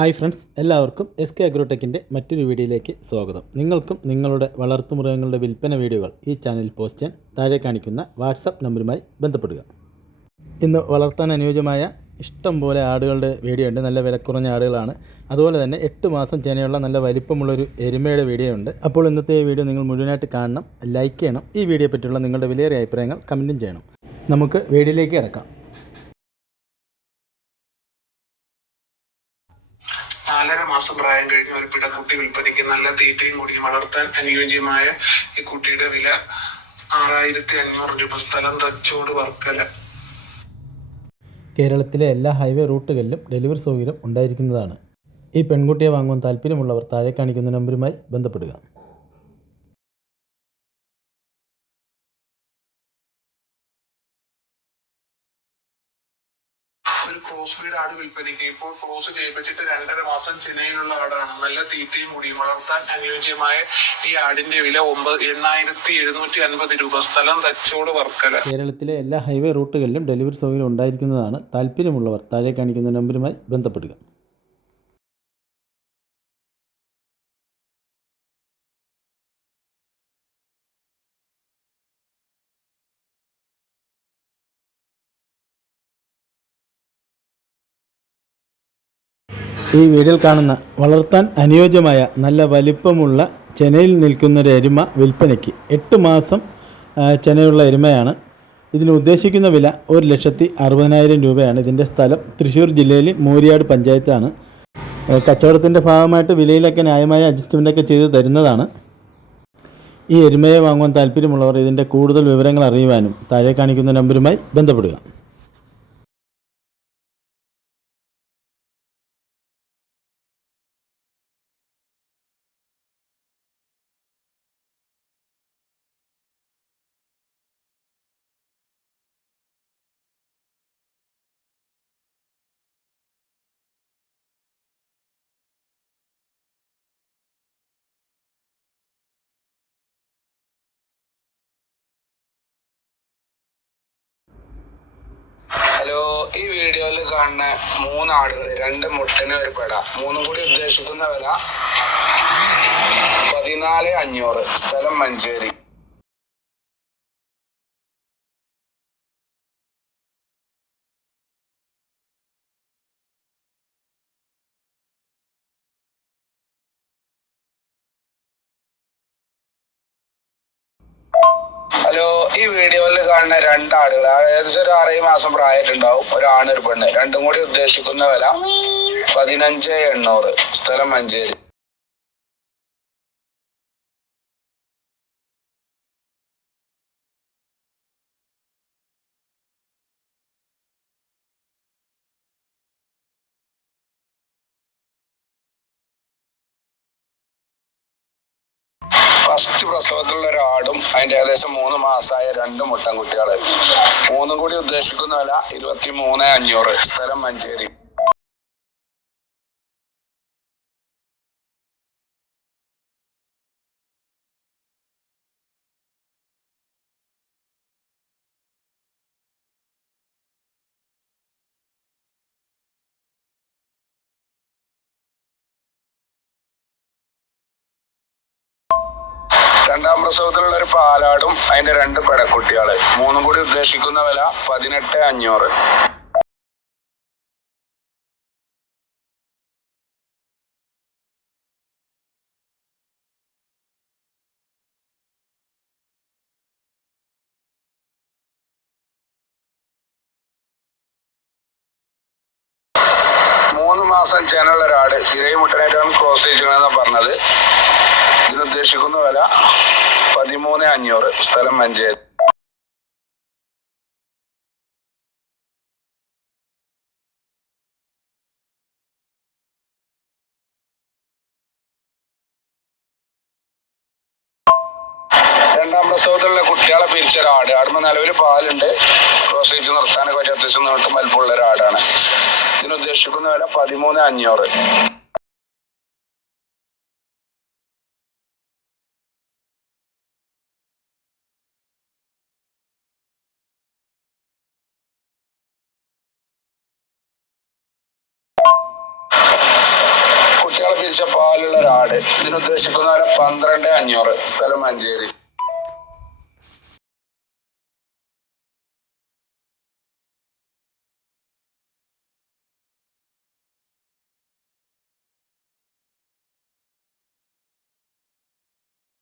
Hi friends, എല്ലാവർക്കും SK അഗ്രോടെക്കിൻ്റെ മറ്റൊരു വീഡിയോയിലേക്ക് സ്വാഗതം. നിങ്ങൾക്കും നിങ്ങളുടെ വളർത്തുമൃഗങ്ങളുടെ വിൽപ്പന വീഡിയോകൾ ഈ ചാനലിൽ പോസ്റ്റ് ചെയ്യാൻ താഴെ കാണിക്കുന്ന വാട്സപ്പ് നമ്പറുമായി ബന്ധപ്പെടുക. ഇന്ന് വളർത്താൻ അനുയോജ്യമായ ഇഷ്ടം പോലെ ആടുകളുടെ വീഡിയോ ഉണ്ട്. നല്ല വിലക്കുറഞ്ഞ ആടുകളാണ്. അതുപോലെ തന്നെ 8 മാസം ചെനയുള്ള നല്ല വലിപ്പമുള്ളൊരു എരുമയുടെ വീഡിയോ ഉണ്ട്. അപ്പോൾ ഇന്നത്തെ ഈ വീഡിയോ നിങ്ങൾ മുഴുവനായിട്ട് കാണണം, ലൈക്ക് ചെയ്യണം. ഈ വീഡിയോയെ പറ്റിയുള്ള നിങ്ങളുടെ വിലയേറിയ അഭിപ്രായങ്ങൾ കമൻറ്റും ചെയ്യണം. നമുക്ക് വീഡിയോയിലേക്ക് കിടക്കാം. 4.5 മാസം പ്രായം കഴിഞ്ഞ ഒരു പിടക്കുട്ടി വിൽപ്പനയ്ക്ക്. നല്ല തീറ്റയും കൂടിയും വളർത്താൻ അനുയോജ്യമായ ഈ കുട്ടിയുടെ വില 6500 രൂപ. സ്ഥലം തച്ചോട്, വർക്കല. കേരളത്തിലെ എല്ലാ ഹൈവേ റൂട്ടുകളിലും ഡെലിവറി സൗകര്യം ഉണ്ടായിരിക്കുന്നതാണ്. ഈ പെൺകുട്ടിയെ വാങ്ങുവാൻ താല്പര്യമുള്ളവർ താഴെ കാണിക്കുന്ന നമ്പറുമായി ബന്ധപ്പെടുക. ഒരു ക്രോസ് ബ്രീഡ് ആട് വിൽപ്പനയ്ക്ക്. ഇപ്പോൾ ക്രോസ് ചെയ്യിപ്പിച്ചിട്ട് 2.5 മാസം ചെന്നൈയിലുള്ള ആടാണ്. നല്ല തീറ്റയും കൂടിയും വളർത്താൻ അനുയോജ്യമായ ഈ ആടിന്റെ വില 8750 രൂപ. സ്ഥലം തച്ചോട്, വർക്കല. കേരളത്തിലെ എല്ലാ ഹൈവേ റൂട്ടുകളിലും ഡെലിവറി സൗകര്യം ഉണ്ടായിരിക്കുന്നതാണ്. താല്പര്യമുള്ളവർ താഴെ കാണിക്കുന്ന നമ്പറുമായി ബന്ധപ്പെടുക. ഈ വീഡിയോയിൽ കാണുന്ന വളർത്താൻ അനുയോജ്യമായ നല്ല വലിപ്പമുള്ള ചെനയിൽ നിൽക്കുന്നൊരു എരുമ വിൽപ്പനയ്ക്ക്. 8 മാസം ചെനയുള്ള എരുമയാണ്. ഇതിന് ഉദ്ദേശിക്കുന്ന വില 1,60,000 രൂപയാണ്. ഇതിൻ്റെ സ്ഥലം തൃശ്ശൂർ ജില്ലയിൽ മൂരിയാട് പഞ്ചായത്താണ്. കച്ചവടത്തിൻ്റെ ഭാഗമായിട്ട് വിലയിലൊക്കെ ന്യായമായ അഡ്ജസ്റ്റ്മെൻറ്റൊക്കെ ചെയ്ത് തരുന്നതാണ്. ഈ എരുമയെ വാങ്ങുവാൻ താല്പര്യമുള്ളവർ ഇതിൻ്റെ കൂടുതൽ വിവരങ്ങൾ അറിയുവാനും താഴെ കാണിക്കുന്ന നമ്പറുമായി ബന്ധപ്പെടുക. ഹലോ, ഈ വീഡിയോയിൽ കാണുന്ന 3 ആടുകൾ, 2 മുട്ടന് ഒരു പെട, 3 കൂടി ഉദ്ദേശിക്കുന്ന വില 14,500. സ്ഥലം മഞ്ചേരി. ഹലോ, ഈ വീഡിയോയിൽ കാണുന്ന 2 ആടുകൾ ഏകദേശം ഒരു 6 മാസം പ്രായമായിട്ടുണ്ടാവും. ഒരു ആണ്, ഒരു പെണ്ണ്. 2 കൂടി ഉദ്ദേശിക്കുന്ന വില 15,800. സ്ഥലം മഞ്ചേരി. ഫസ്റ്റ് പ്രസവത്തിലുള്ള ഒരു ആടും അതിന്റെ ഏകദേശം 3 മാസമായ 2 മുട്ടൻകുട്ടികള്. 3 കൂടി ഉദ്ദേശിക്കുന്ന വില 23,500. സ്ഥലം മഞ്ചേരി. രണ്ടാം പ്രസവത്തിലുള്ള ഒരു പാലാടും അതിന്റെ 2 പെടക്കുട്ടികള്. 3 കൂടി ഉദ്ദേശിക്കുന്ന വില 18,500. മാസം ചേനുള്ള ഒരാട് ഇരയും മുട്ടനായിട്ടാണ് ക്രോസ് ചെയ്യിക്കണമെന്നാണ് പറഞ്ഞത്. ഇതിനുദ്ദേശിക്കുന്ന വില 13,500. സ്ഥലം മഞ്ചേരി. രണ്ടാം പ്രസവത്തിലുള്ള കുട്ടികളെ പിരിച്ച ഒരാട്. ആടുമ്പോൾ നിലവിൽ പാലുണ്ട്. ക്രോസ് ചെയ്ത് നിർത്താനൊക്കെ പറ്റിയ അത്യാവശ്യം നീട്ടും വലിപ്പമുള്ള ഒരാടാണ്. ഇതിനുദ്ദേശിക്കുന്ന വില 13,500. പിരിച്ച പാലുള്ള ഒരാട് ഇതിന് ഉദ്ദേശിക്കുന്ന വില 12,500, സ്ഥലം മഞ്ചേരി.